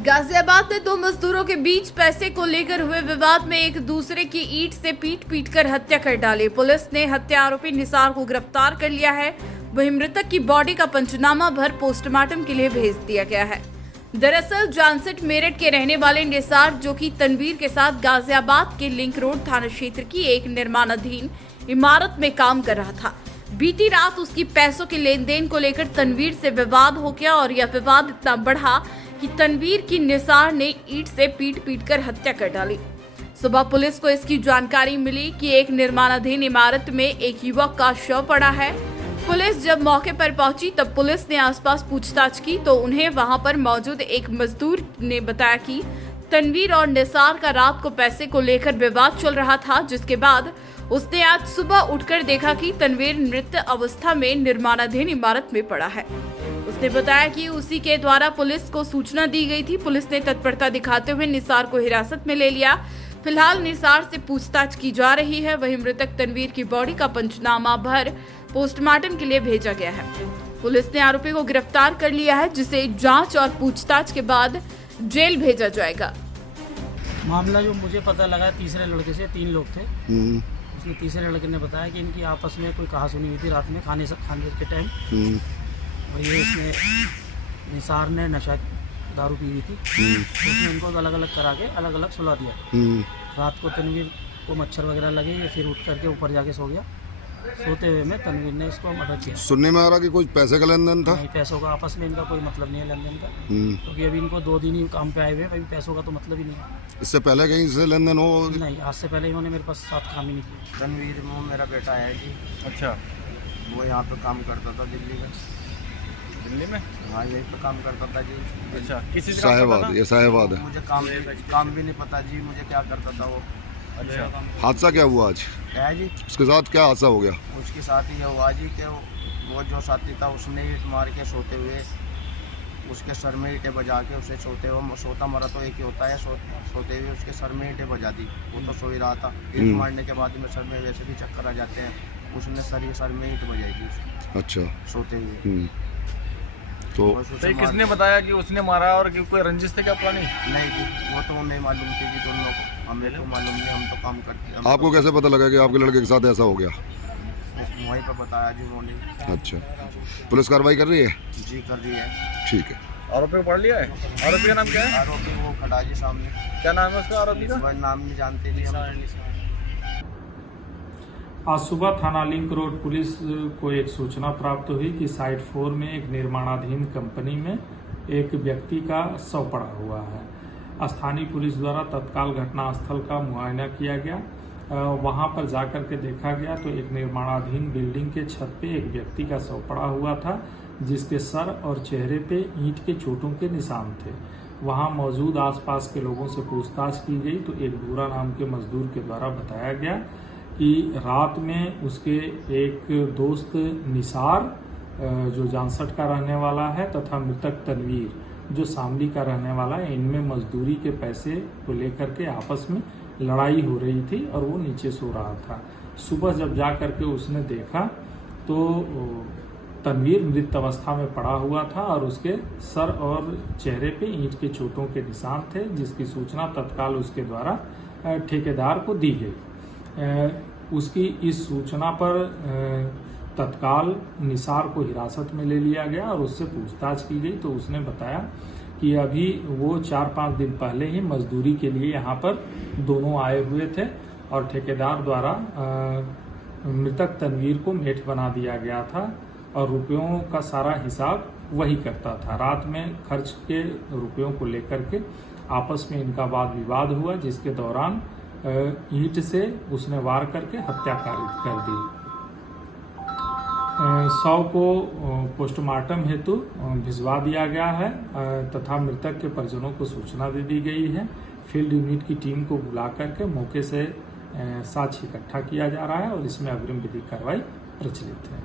गाजियाबाद में दो मजदूरों के बीच पैसे को लेकर हुए विवाद में एक दूसरे की ईंट से पीट कर हत्या कर डाली। पुलिस ने हत्या आरोपी निसार को गिरफ्तार कर लिया है। वहीं मृतक की बॉडी का पंचनामा भर पोस्टमार्टम के लिए भेज दिया गया है। दरअसल जानसठ मेरठ के रहने वाले निसार, जो कि तनवीर के साथ गाजियाबाद के लिंक रोड थाना क्षेत्र की एक निर्माणाधीन इमारत में काम कर रहा था। बीती रात उसकी पैसों के लेन देन को लेकर तनवीर से विवाद हो गया और यह विवाद इतना बढ़ा कि तनवीर की निसार ने ईंट से पीट कर हत्या कर डाली। सुबह पुलिस को इसकी जानकारी मिली कि एक निर्माणाधीन इमारत में एक युवक का शव पड़ा है। पुलिस जब मौके पर पहुंची तब पुलिस ने आसपास पूछताछ की तो उन्हें वहां पर मौजूद एक मजदूर ने बताया कि तनवीर और निसार का रात को पैसे को लेकर विवाद चल रहा था, जिसके बाद उसने आज सुबह उठकर देखा कि तनवीर मृत अवस्था में निर्माणाधीन इमारत में पड़ा है। उसने बताया कि उसी के द्वारा पुलिस को सूचना दी गई थी। पुलिस ने तत्परता दिखाते हुए निसार को हिरासत में ले लिया। फिलहाल निसार से पूछताछ की जा रही है। वहीं मृतक तनवीर की बॉडी का पंचनामा भर पोस्टमार्टम के लिए भेजा गया है। पुलिस ने आरोपी को गिरफ्तार कर लिया है, जिसे जांच और पूछताछ के बाद जेल भेजा जाएगा। मामला जो मुझे पता लगा, तीसरे लड़के से 3 लोग थे। उसने तीसरे लड़के ने बताया कि इनकी आपस में कोई कहासुनी हुई थी रात में खाने के टाइम। और ये इसने निसार ने नशा दारू पी हुई थी, तो उसने इनको अलग अलग करा के अलग अलग सुला दिया। रात को तनवीर को मच्छर वगैरह लगे, ये फिर उठ करके ऊपर जाके सो गया। सोते हुए में तनवीर ने इसको मर्डर किया। सुनने में आ रहा कि कुछ पैसे का लेन देन था? नहीं, पैसों का आपस में इनका कोई मतलब नहीं है लेन देन का, क्योंकि अभी इनको 2 दिन ही काम पे आए हुए, अभी पैसों का तो मतलब ही नहीं है। इससे पहले कहीं से लेन देन हो? नहीं, आज से पहले इन्होंने मेरे पास साथ काम ही नहीं किया। तनवीर वो मेरा बेटा है जी। अच्छा, वो यहाँ पे काम करता था दिल्ली में। दिल्ली में? हाँ, यहीं पे काम करता था जी। अच्छा, किसी से साहेबाद, ये साहेबाद है। मुझे काम भी नहीं पता जी, मुझे क्या करता था वो। अच्छा, हादसा क्या हुआ आज? है जी, उसके साथ क्या हादसा हो गया? उसके साथ ये हुआ जी कि वो जो साथी था उसने ईंट मार के सोते हुए उसके सर में ईंटें बजा के उसे सोता मरा तो एक ही होता है, सोते हुए उसके सर में ईंटें बजा दी। वो तो सो ही रहा था। ईंट मारने के बाद में सर में वैसे भी चक्कर आ जाते हैं, उसने सर में ईंट बजाई थी उसको। अच्छा, सोते हुए। तो किसने बताया कि उसने मारा और कि कोई रंजिश थे क्या पुरानी? नहीं जी, वो तो नहीं मालूम थी जी दोनों को। हमें तो मालूम नहीं, हम तो काम करते हैं। आपको कैसे पता लगा कि आपके लड़के के साथ ऐसा हो गया? वहीं पर बताया जी उन्होंने। अच्छा, पुलिस कार्रवाई कर रही है? जी कर रही है। ठीक है। आरोपी को पढ़ लिया है? आरोपी का नाम क्या है? आरोपी वो खड़ा जी सामने। क्या नाम है उसका आरोपी का? नाम नहीं जानते जी हम। आज सुबह थाना लिंक रोड पुलिस को एक सूचना प्राप्त हुई कि साइट 4 में एक निर्माणाधीन कंपनी में एक व्यक्ति का शव पड़ा हुआ है। स्थानीय पुलिस द्वारा तत्काल घटनास्थल का मुआयना किया गया। वहां पर जाकर के देखा गया तो एक निर्माणाधीन बिल्डिंग के छत पे एक व्यक्ति का शव पड़ा हुआ था, जिसके सर और चेहरे पे ईंट के चोटों के निशान थे। वहां मौजूद आसपास के लोगों से पूछताछ की गई तो एक भूरा नाम के मजदूर के द्वारा बताया गया कि रात में उसके एक दोस्त निसार, जो जानसठ का रहने वाला है, तथा मृतक तनवीर, जो शामली का रहने वाला है, इनमें मजदूरी के पैसे को लेकर के आपस में लड़ाई हो रही थी और वो नीचे सो रहा था। सुबह जब जा करके उसने देखा तो तनवीर मृत अवस्था में पड़ा हुआ था और उसके सर और चेहरे पे ईंट के चोटों के निशान थे, जिसकी सूचना तत्काल उसके द्वारा ठेकेदार को दी गई। उसकी इस सूचना पर तत्काल निसार को हिरासत में ले लिया गया और उससे पूछताछ की गई तो उसने बताया कि अभी वो 4-5 दिन पहले ही मजदूरी के लिए यहाँ पर दोनों आए हुए थे और ठेकेदार द्वारा मृतक तनवीर को मेठ बना दिया गया था और रुपयों का सारा हिसाब वही करता था। रात में खर्च के रुपयों को लेकर के आपस में इनका वाद विवाद हुआ, जिसके दौरान ईंट से उसने वार करके हत्या कर दी। शव को पोस्टमार्टम हेतु भिजवा दिया गया है तथा मृतक के परिजनों को सूचना दे दी गई है। फील्ड यूनिट की टीम को बुला करके मौके से साक्ष्य इकट्ठा किया जा रहा है और इसमें अग्रिम विधिक कार्रवाई प्रचलित है।